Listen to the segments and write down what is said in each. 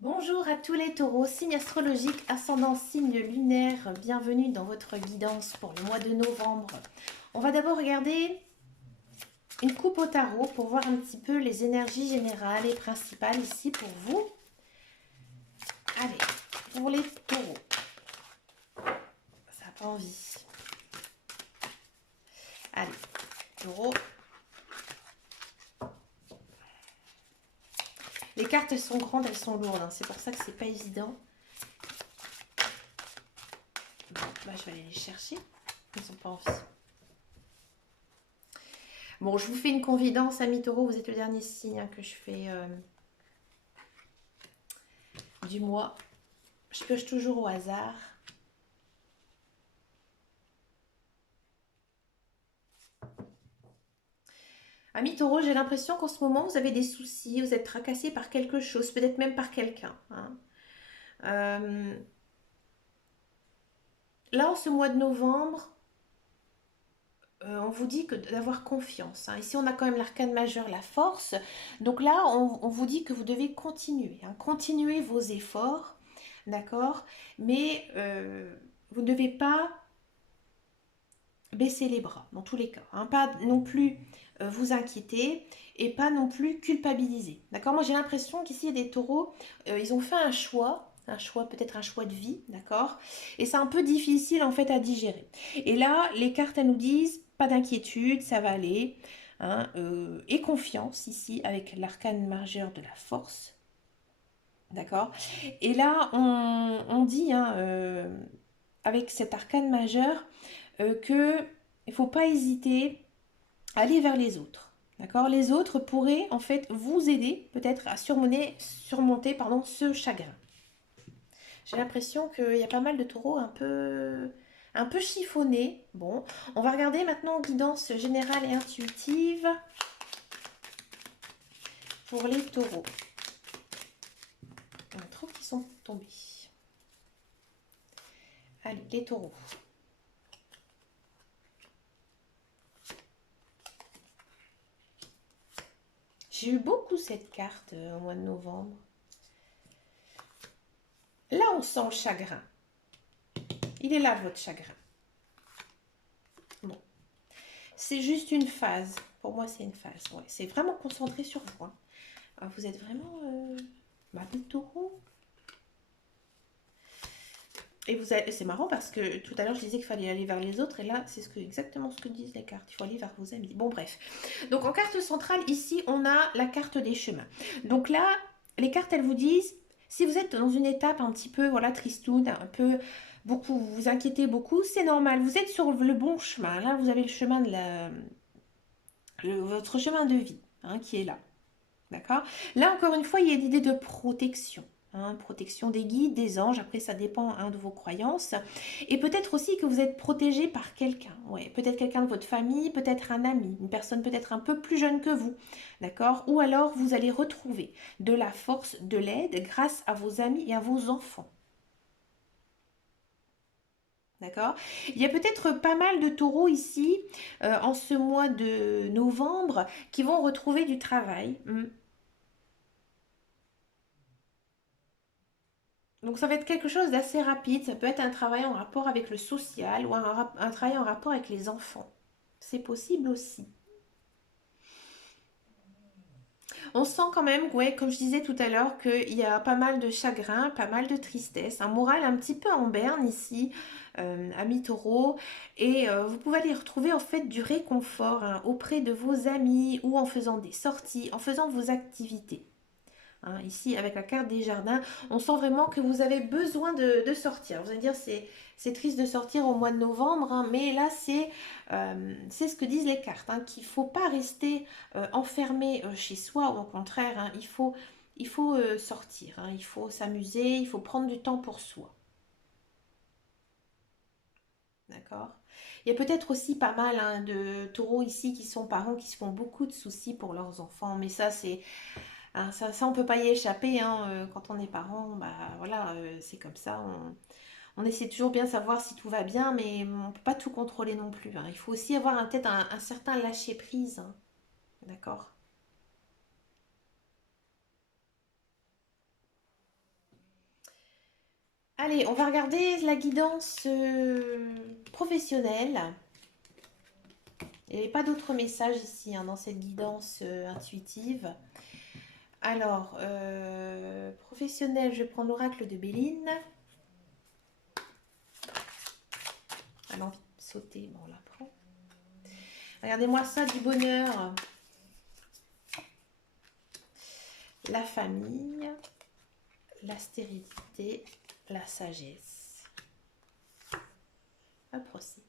Bonjour à tous les taureaux, signe astrologique, ascendant signe lunaire, bienvenue dans votre guidance pour le mois de novembre. On va d'abord regarder une coupe au tarot pour voir un petit peu les énergies générales et principales ici pour vous. Allez, pour les taureaux, ça n'a pas envie. Allez, taureau. Les cartes elles sont grandes, elles sont lourdes, hein. C'est pour ça que c'est pas évident. Bon, bah, je vais aller les chercher, ils n'ont pas envie. Bon, je vous fais une confidence, amis taureaux, vous êtes le dernier signe que je fais du mois. Je pioche toujours au hasard. Amis taureau, j'ai l'impression qu'en ce moment, vous avez des soucis, vous êtes tracassé par quelque chose, peut-être même par quelqu'un, hein. Euh, Là, en ce mois de novembre, on vous dit que d'avoir confiance, hein. Ici, on a quand même l'arcane majeur, la force. Donc là, on vous dit que vous devez continuer, hein. Continuer vos efforts, d'accord. Mais vous ne devez pas baisser les bras, dans tous les cas, hein. Pas non plus vous inquiéter et pas non plus culpabiliser. D'accord. Moi, j'ai l'impression qu'ici, il y a des taureaux, ils ont fait un choix, peut-être un choix de vie, d'accord. Et c'est un peu difficile, en fait, à digérer. Et là, les cartes, elles nous disent, pas d'inquiétude, ça va aller, hein, et confiance, ici, avec l'arcane majeur de la force, d'accord. Et là, on dit, hein, avec cet arcane majeur, que il ne faut pas hésiter à aller vers les autres. D'accord. Les autres pourraient en fait vous aider peut-être à surmonter pardon, ce chagrin. J'ai l'impression qu'il y a pas mal de taureaux un peu chiffonnés. Bon, on va regarder maintenant guidance générale et intuitive pour les taureaux. On trouve qu'ils sont tombés. Allez, les taureaux. J'ai eu beaucoup cette carte au mois de novembre. Là, on sent le chagrin. Il est là, votre chagrin. Bon. C'est juste une phase. Pour moi, c'est une phase. Ouais. C'est vraiment concentré sur vous, hein. Alors, vous êtes vraiment le taureau. Et vous c'est marrant parce que tout à l'heure, je disais qu'il fallait aller vers les autres. Et là, c'est exactement ce que disent les cartes. Il faut aller vers vos amis. Bon, bref. Donc, en carte centrale, ici, on a la carte des chemins. Donc là, les cartes, elles vous disent, si vous êtes dans une étape un petit peu, voilà, tristoune, un peu, beaucoup, vous vous inquiétez beaucoup, c'est normal. Vous êtes sur le bon chemin. Là, vous avez le chemin de votre chemin de vie, hein, qui est là. D'accord. Là, encore une fois, il y a l'idée de protection, hein, protection des guides, des anges. Après, ça dépend, hein, de vos croyances. Et peut-être aussi que vous êtes protégé par quelqu'un. Ouais, peut-être quelqu'un de votre famille, peut-être un ami, une personne peut-être un peu plus jeune que vous. D'accord. Ou alors, vous allez retrouver de la force, de l'aide grâce à vos amis et à vos enfants. D'accord. Il y a peut-être pas mal de taureaux ici, en ce mois de novembre, qui vont retrouver du travail. Donc ça va être quelque chose d'assez rapide. Ça peut être un travail en rapport avec le social ou un travail en rapport avec les enfants. C'est possible aussi. On sent quand même, ouais, comme je disais tout à l'heure, qu'il y a pas mal de chagrin, pas mal de tristesse, un moral un petit peu en berne ici, amis taureaux. Et vous pouvez aller retrouver en fait du réconfort, hein, auprès de vos amis ou en faisant des sorties, en faisant vos activités. Hein, ici, avec la carte des jardins, on sent vraiment que vous avez besoin de sortir. Vous allez dire, c'est triste de sortir au mois de novembre, hein, mais là, c'est ce que disent les cartes, hein, qu'il ne faut pas rester enfermé chez soi, ou au contraire, hein, il faut sortir, hein, il faut s'amuser, il faut prendre du temps pour soi. D'accord. Il y a peut-être aussi pas mal, hein, de taureaux ici qui sont parents qui se font beaucoup de soucis pour leurs enfants, mais ça, c'est hein, ça, on peut pas y échapper, hein, quand on est parent, bah voilà, c'est comme ça. On essaie toujours bien de savoir si tout va bien, mais on peut pas tout contrôler non plus, hein. Il faut aussi avoir peut-être un certain lâcher prise, hein. D'accord. Allez, on va regarder la guidance professionnelle. Il n'y avait pas d'autres messages ici hein, dans cette guidance intuitive. Alors, professionnel, je prends l'oracle de Béline. Elle a envie de sauter, bon, on la prend. Regardez-moi ça, du bonheur. La famille, la stérilité, la sagesse. Un procès.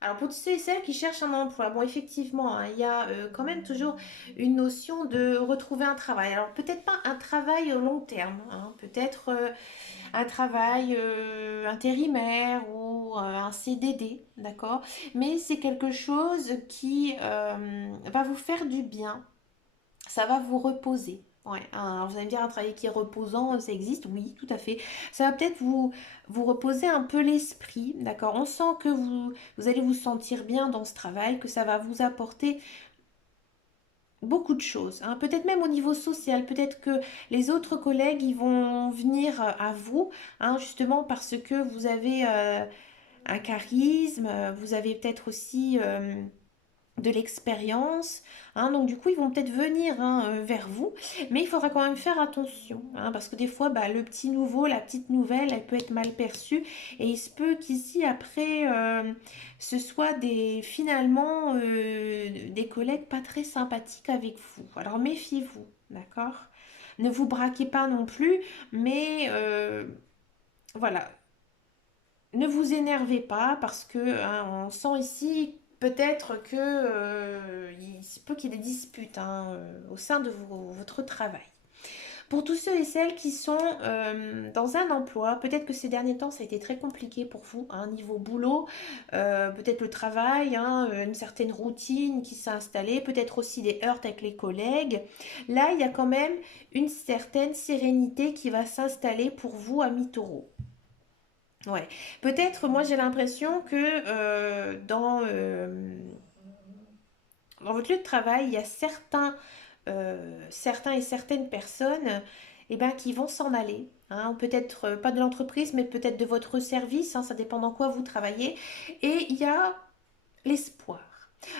Alors pour ceux et celles qui cherchent un emploi, bon effectivement, hein, il y a quand même toujours une notion de retrouver un travail. Alors peut-être pas un travail au long terme, hein, peut-être un travail intérimaire ou un CDD, d'accord? Mais c'est quelque chose qui va vous faire du bien, ça va vous reposer. Ouais, alors vous allez me dire un travail qui est reposant, ça existe? Oui, tout à fait. Ça va peut-être vous reposer un peu l'esprit, d'accord? On sent que vous allez vous sentir bien dans ce travail, que ça va vous apporter beaucoup de choses, hein. Peut-être même au niveau social, peut-être que les autres collègues, ils vont venir à vous, hein, justement parce que vous avez un charisme, vous avez peut-être aussi de l'expérience, hein, donc du coup ils vont peut-être venir hein, vers vous, mais il faudra quand même faire attention, hein, parce que des fois bah, le petit nouveau, la petite nouvelle, elle peut être mal perçue, et il se peut qu'ici après ce soit finalement des collègues pas très sympathiques avec vous, alors méfiez-vous, d'accord? Ne vous braquez pas non plus, mais voilà, ne vous énervez pas parce que hein, on sent ici peut-être que il se peut qu'il y ait des disputes hein, au sein de votre travail. Pour tous ceux et celles qui sont dans un emploi, peut-être que ces derniers temps ça a été très compliqué pour vous, hein, niveau boulot, peut-être le travail, hein, une certaine routine qui s'est installée, peut-être aussi des heurts avec les collègues. Là, il y a quand même une certaine sérénité qui va s'installer pour vous, amis taureaux. Ouais, peut-être, moi j'ai l'impression que dans votre lieu de travail, il y a certains et certaines personnes eh ben, qui vont s'en aller. Hein, peut-être pas de l'entreprise, mais peut-être de votre service, hein, ça dépend dans quoi vous travaillez. Et il y a l'espoir.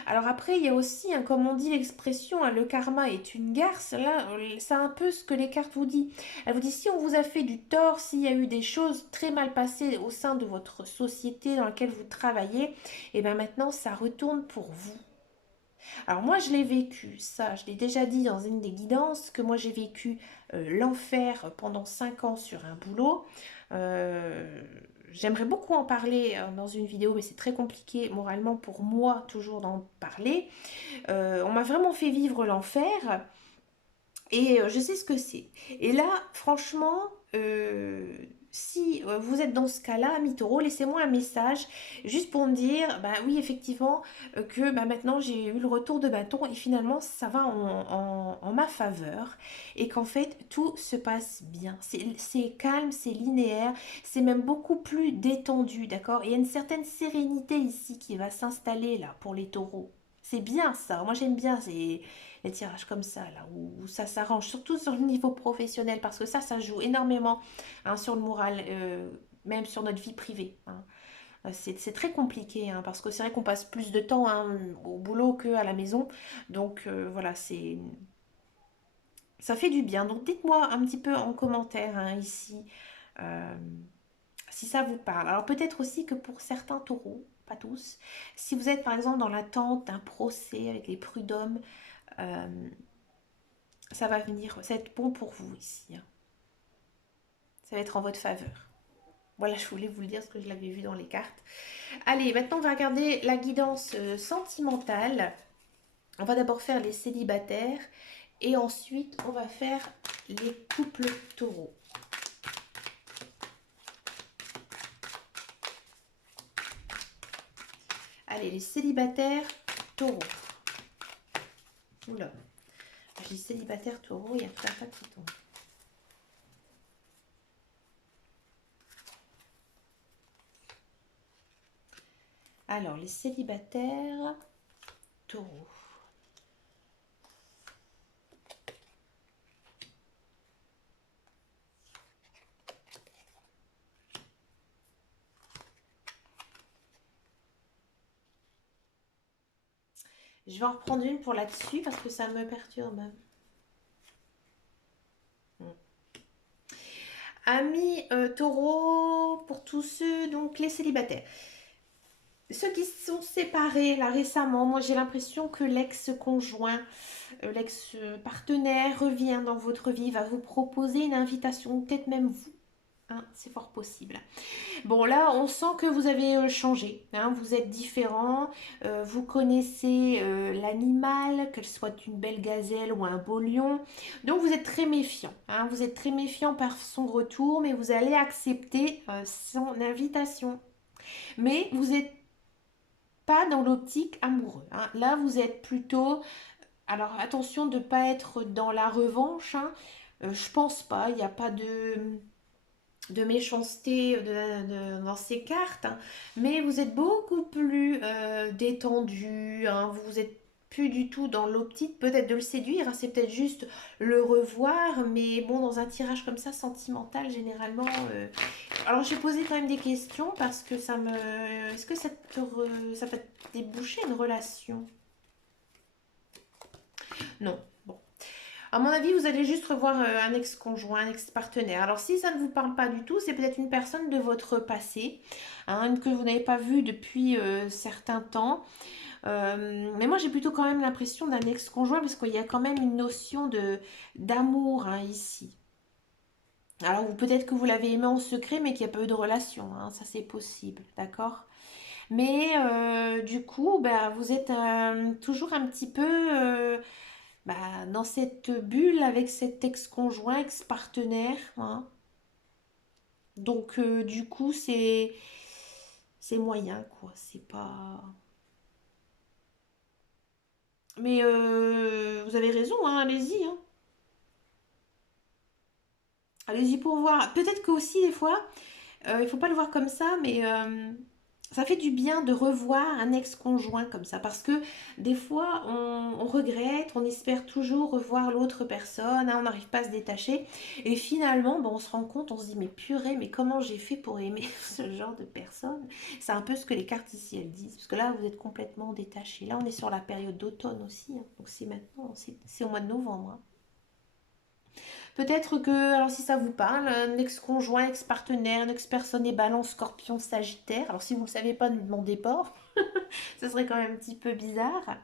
Alors après, il y a aussi, hein, comme on dit l'expression, hein, le karma est une garce. Là, c'est un peu ce que les cartes vous disent. Elle vous dit, si on vous a fait du tort, s'il y a eu des choses très mal passées au sein de votre société dans laquelle vous travaillez, et bien maintenant, ça retourne pour vous. Alors moi, je l'ai vécu, ça, je l'ai déjà dit dans une des guidances, que moi j'ai vécu l'enfer pendant 5 ans sur un boulot. Euh, J'aimerais beaucoup en parler dans une vidéo, mais c'est très compliqué moralement pour moi toujours d'en parler. On m'a vraiment fait vivre l'enfer. Et je sais ce que c'est. Et là, franchement, si vous êtes dans ce cas-là, ami taureau, laissez-moi un message juste pour me dire, bah oui, effectivement, que bah, maintenant j'ai eu le retour de bâton et finalement ça va en ma faveur et qu'en fait tout se passe bien. C'est calme, c'est linéaire, c'est même beaucoup plus détendu, d'accord? Et il y a une certaine sérénité ici qui va s'installer là pour les taureaux. C'est bien ça, moi j'aime bien, c'est les tirages comme ça, là, où ça s'arrange, surtout sur le niveau professionnel, parce que ça joue énormément hein, sur le moral, même sur notre vie privée. Hein. C'est très compliqué, hein, parce que c'est vrai qu'on passe plus de temps hein, au boulot qu'à la maison. Donc voilà, ça fait du bien. Donc dites-moi un petit peu en commentaire hein, ici euh, si ça vous parle. Alors peut-être aussi que pour certains taureaux, pas tous, si vous êtes par exemple dans l'attente d'un procès avec les prud'hommes, euh, ça va venir, ça va être bon pour vous ici, hein. Ça va être en votre faveur. Voilà, je voulais vous le dire parce que je l'avais vu dans les cartes. Allez, maintenant on va regarder la guidance sentimentale. On va d'abord faire les célibataires et ensuite on va faire les couples taureaux. Allez, les célibataires taureaux. Oula, je dis célibataire taureau, il y a tout un tas qui tombe. Alors, les célibataires taureaux. Je vais en reprendre une pour là-dessus parce que ça me perturbe. Amis taureau, pour tous ceux, donc les célibataires. Ceux qui se sont séparés là récemment, moi j'ai l'impression que l'ex-conjoint, l'ex-partenaire revient dans votre vie, va vous proposer une invitation, peut-être même vous. Hein, c'est fort possible. Bon, là, on sent que vous avez changé. Hein, vous êtes différent. Vous connaissez l'animal, qu'elle soit une belle gazelle ou un beau lion. Donc, vous êtes très méfiant. Hein, vous êtes très méfiant par son retour, mais vous allez accepter son invitation. Mais vous n'êtes pas dans l'optique amoureux. Hein. Là, vous êtes plutôt... Alors, attention de ne pas être dans la revanche. Hein. Je pense pas. Il n'y a pas de méchanceté dans ces cartes, hein, mais vous êtes beaucoup plus détendu, hein, vous êtes plus du tout dans l'optique peut-être de le séduire, hein, c'est peut-être juste le revoir, mais bon, dans un tirage comme ça, sentimental, généralement... Alors, j'ai posé quand même des questions parce que ça me... Est-ce que ça peut déboucher une relation? Non. Bon. À mon avis, vous allez juste revoir un ex-conjoint, un ex-partenaire. Alors, si ça ne vous parle pas du tout, c'est peut-être une personne de votre passé, hein, que vous n'avez pas vue depuis certains temps. Mais moi, j'ai plutôt quand même l'impression d'un ex-conjoint parce qu'il y a quand même une notion d'amour hein, ici. Alors, peut-être que vous l'avez aimé en secret, mais qu'il n'y a pas eu de relation. Hein, ça, c'est possible, d'accord? Mais du coup, bah, vous êtes toujours un petit peu bah, dans cette bulle avec cet ex-conjoint, ex-partenaire. Hein. Donc, du coup, c'est moyen, quoi. C'est pas... Mais vous avez raison, hein, allez-y. Hein. Allez-y pour voir. Peut-être que aussi, des fois, il faut pas le voir comme ça, mais ça fait du bien de revoir un ex-conjoint comme ça. Parce que des fois, on regrette, on espère toujours revoir l'autre personne, hein, on n'arrive pas à se détacher. Et finalement, bon, on se rend compte, on se dit, mais purée, mais comment j'ai fait pour aimer ce genre de personne? C'est un peu ce que les cartes ici, elles disent. Parce que là, vous êtes complètement détaché. Là, on est sur la période d'automne aussi. Hein. Donc c'est maintenant, c'est au mois de novembre. Hein. Peut-être que, alors si ça vous parle, un ex-conjoint, ex-partenaire, une ex-personne est balance, scorpion, sagittaire. Alors si vous ne le savez pas, ne demandez pas. Ça serait quand même un petit peu bizarre.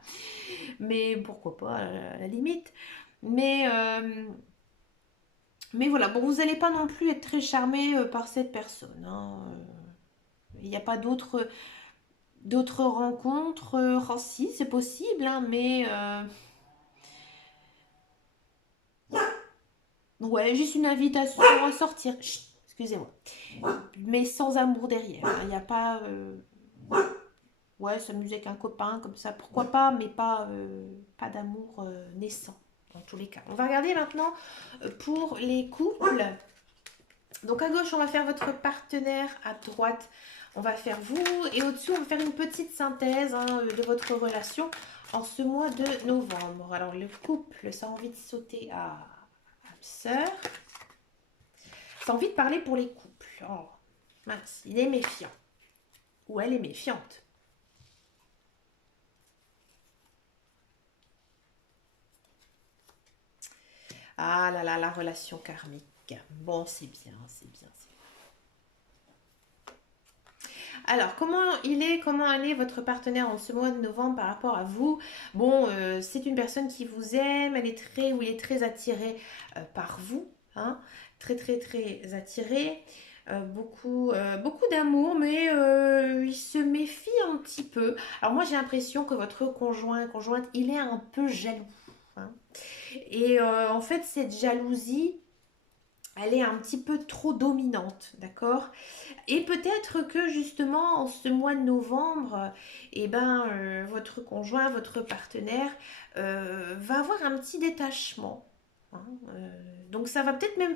Mais pourquoi pas, à la limite. Mais, euh, mais voilà, bon, vous n'allez pas non plus être très charmé par cette personne. Hein. Il n'y a pas d'autres rencontres. Oh, si, c'est possible, hein, mais... ouais, juste une invitation à sortir. Chut, excusez-moi. Mais sans amour derrière. Hein. Il n'y a pas... ouais, s'amuser avec un copain comme ça, pourquoi pas, mais pas d'amour naissant, dans tous les cas. On va regarder maintenant pour les couples. Donc à gauche, on va faire votre partenaire, à droite, on va faire vous, et au-dessus, on va faire une petite synthèse hein, de votre relation en ce mois de novembre. Alors le couple, ça a envie de sauter à âme sœur. Ça a envie de parler pour les couples. Oh, mince, il est méfiant. Ou elle est méfiante. Ah là là, la relation karmique. Bon, c'est bien, c'est bien, c'est bien. Alors, comment elle est votre partenaire en ce mois de novembre par rapport à vous? Bon, c'est une personne qui vous aime, elle est très, ou il est très attiré par vous, hein, très très très attiré, beaucoup d'amour, mais il se méfie un petit peu. Alors moi j'ai l'impression que votre conjointe, il est un peu jaloux. Hein. Et en fait, cette jalousie, elle est un petit peu trop dominante, d'accord? Et peut-être que justement, en ce mois de novembre, eh ben, votre conjoint, votre partenaire va avoir un petit détachement. Hein, donc ça va peut-être même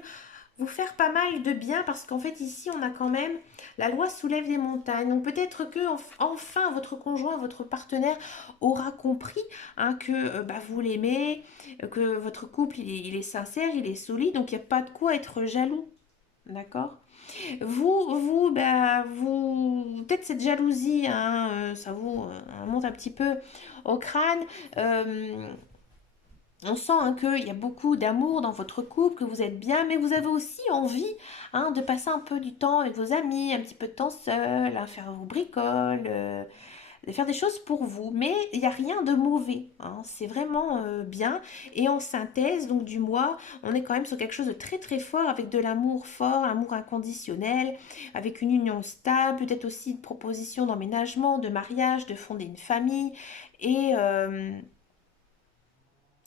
vous faire pas mal de bien parce qu'en fait ici on a quand même la loi soulève des montagnes. Donc peut-être que enfin votre conjoint, votre partenaire aura compris hein, que bah, vous l'aimez, que votre couple il est sincère, il est solide, donc il n'y a pas de quoi être jaloux. D'accord? Peut-être cette jalousie, hein, ça vous monte un petit peu au crâne. Euh, on sent hein, qu'il y a beaucoup d'amour dans votre couple, que vous êtes bien, mais vous avez aussi envie hein, de passer un peu du temps avec vos amis, un petit peu de temps seul, hein, faire vos bricoles, de faire des choses pour vous. Mais il n'y a rien de mauvais, hein, c'est vraiment bien. Et en synthèse, donc du mois, on est quand même sur quelque chose de très très fort, avec de l'amour fort, amour inconditionnel, avec une union stable, peut-être aussi de propositions d'emménagement, de mariage, de fonder une famille. Et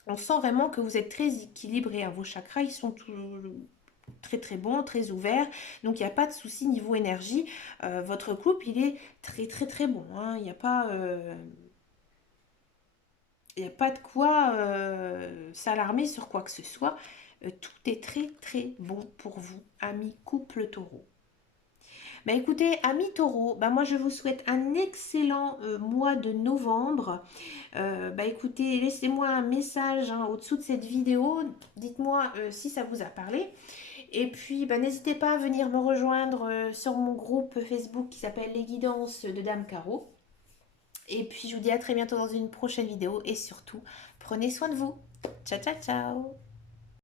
on sent vraiment que vous êtes très équilibré, hein. Vos chakras, ils sont très très bons, très ouverts. Donc il n'y a pas de souci niveau énergie. Votre couple, il est très très très bon, hein. Il n'y a pas de quoi s'alarmer sur quoi que ce soit. Tout est très très bon pour vous, amis couple taureau. Bah écoutez, amis taureau, bah moi je vous souhaite un excellent mois de novembre. Bah écoutez, laissez-moi un message hein, au-dessous de cette vidéo. Dites-moi si ça vous a parlé. Et puis, bah, n'hésitez pas à venir me rejoindre sur mon groupe Facebook qui s'appelle Les Guidances de Dame Caro. Et puis, je vous dis à très bientôt dans une prochaine vidéo. Et surtout, prenez soin de vous. Ciao, ciao, ciao.